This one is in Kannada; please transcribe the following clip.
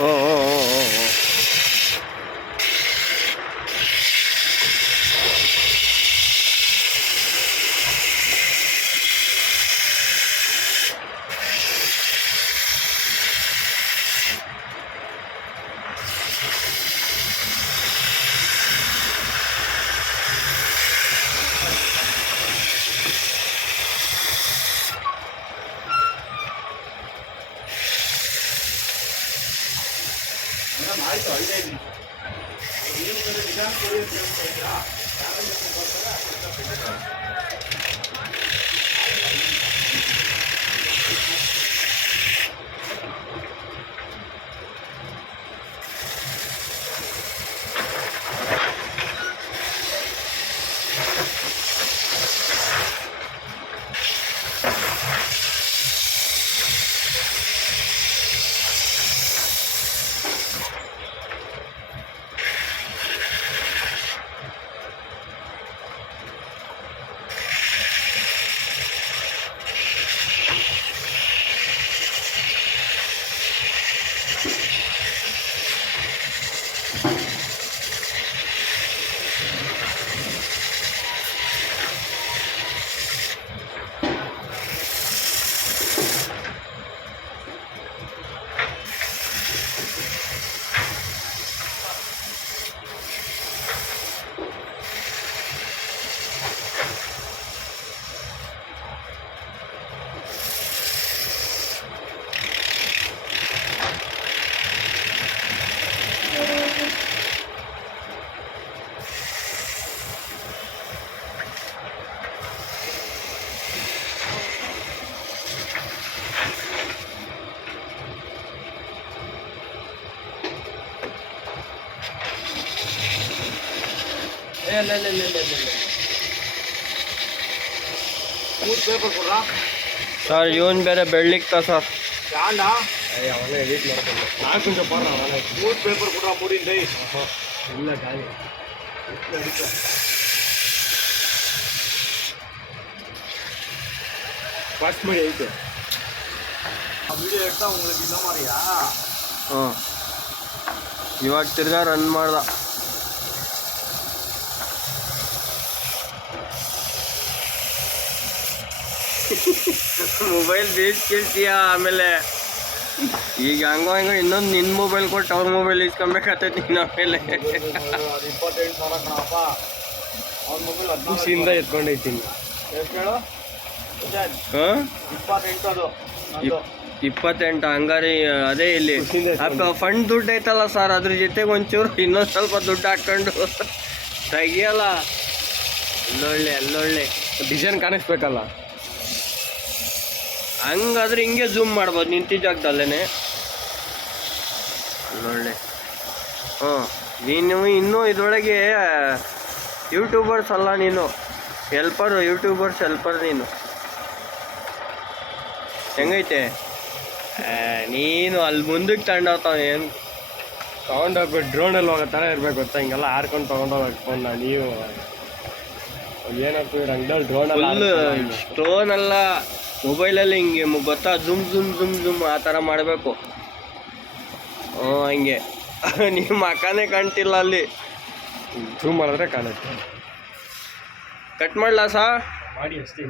ಓ ಓ ಓ ಓ ಓ ಆಯ್ತು 5 ನಿಮಿಷ ನೀವು ನಿಧಾನ ಕೊಡಿ ಅಂತ ಹೇಳ್ತಾ ಇದ್ದೀರಾ ಮೂರು ಪೇಪರ್ ಕೊಡ್ರಾ ಸರ್ ಇವನ್ ಬೇರೆ ಬೆಳ್ಳಿಕ್ತ ಸರ್ ಯಾಣ ಅವನೇ ಎಡಿಟ್ ಮಾಡ್ಕೊಂಡು 4 ನಿಮಿಷ ಬರ ಮೂರು ಪೇಪರ್ ಕೊಡ್ರಾ ಮೂರಿಂದ ಇಲ್ಲ ಗಾಳಿ ಫಾಸ್ಟ್ ಮಾಡಿ ಐತೆ ವಿಡಿಯೋ ಎಡ್ತಾ உங்களுக்கு இந்த மாதிரியா ಇವಾಗ ತಿರ್ಗಾ ರನ್ ಮಾಡ್ದ ಮೊಬೈಲ್ ಬೇಯಿಸ್ಕಿರ್ತೀಯ ಆಮೇಲೆ ಈಗ ಹಂಗೋ ಹಿಂಗೋ ಇನ್ನೊಂದು ನಿನ್ನ ಮೊಬೈಲ್ ಕೊಟ್ಟು ಅವ್ರ ಮೊಬೈಲ್ ಇಸ್ಕೊಬೇಕಾಗ್ತೈತಿ ನೀನು ಆಮೇಲೆ 27,000 ಕಣಪ್ಪ ಅವ್ನ ಮೊಬೈಲ್ ಖುಷಿಯಿಂದ ಎತ್ಕೊಂಡೈತೀನಿ ಎಷ್ಟು ಹೇಳು ಹಾಂ 28 ಅದು 28 ಹಂಗಾರಿ ಅದೇ ಇಲ್ಲಿ ಫಂಡ್ ದುಡ್ಡು ಐತಲ್ಲ ಸರ್ ಅದ್ರ ಜೊತೆಗೆ ಒಂಚೂರು ಇನ್ನೊಂದು ಸ್ವಲ್ಪ ದುಡ್ಡು ಹಾಕ್ಕೊಂಡು ತೆಗಿಯಲ್ಲ ಅಲ್ಲೊಳ್ಳೆ ಡಿಸೈನ್ ಕಾಣಿಸ್ಬೇಕಲ್ಲ ಹಂಗಾದ್ರೆ ಹಿಂಗೆ ಝೂಮ್ ಮಾಡ್ಬೋದು ನಿಂತಿದ್ದ ಜಾಗದಲ್ಲೇ ಅಲ್ಲೊಳ್ಳೆ ನೀನು ಇನ್ನೂ ಇದರೊಳಗೆ ಯೂಟ್ಯೂಬರ್ಸ್ ಅಲ್ಲ ನೀನು ಯೂಟ್ಯೂಬರ್ಸ್ ಹೆಲ್ಪರ್ ನೀನು ಹೆಂಗೈತೆ ನೀನು ಅಲ್ಲಿ ಮುಂದಕ್ಕೆ ತಗೊಂಡೋಗ್ತಾವ ಏನು ತೊಗೊಂಡೋಗ್ಬಿಟ್ಟು ಡ್ರೋನಲ್ಲಿ ಹೋಗೋ ಥರ ಇರ್ಬೇಕು ಗೊತ್ತಾ ಹಿಂಗೆಲ್ಲ ಹಾರ್ಕೊಂಡು ತೊಗೊಂಡೋಗಕ್ಕೆ ಫೋನ್ನ ನೀವು ಏನಪ್ಪ ಅಂಗಡಿಯಲ್ಲಿ ಡ್ರೋನ್ ಅಲ್ಲ ಮೊಬೈಲಲ್ಲಿ ಹಿಂಗೆ ಗೊತ್ತಾ ಝುಮ್ ಆ ಥರ ಮಾಡಬೇಕು ಹಂಗೆ ನಿಮ್ಮ ಅಕ್ಕನೇ ಕಾಣ್ತಿಲ್ಲ ಅಲ್ಲಿ ಝೂಮ್ ಮಾಡಿದ್ರೆ ಕಾಣುತ್ತೆ ಕಟ್ ಮಾಡಲಾ ಸಾ ಮಾಡಿ ಅಷ್ಟೇ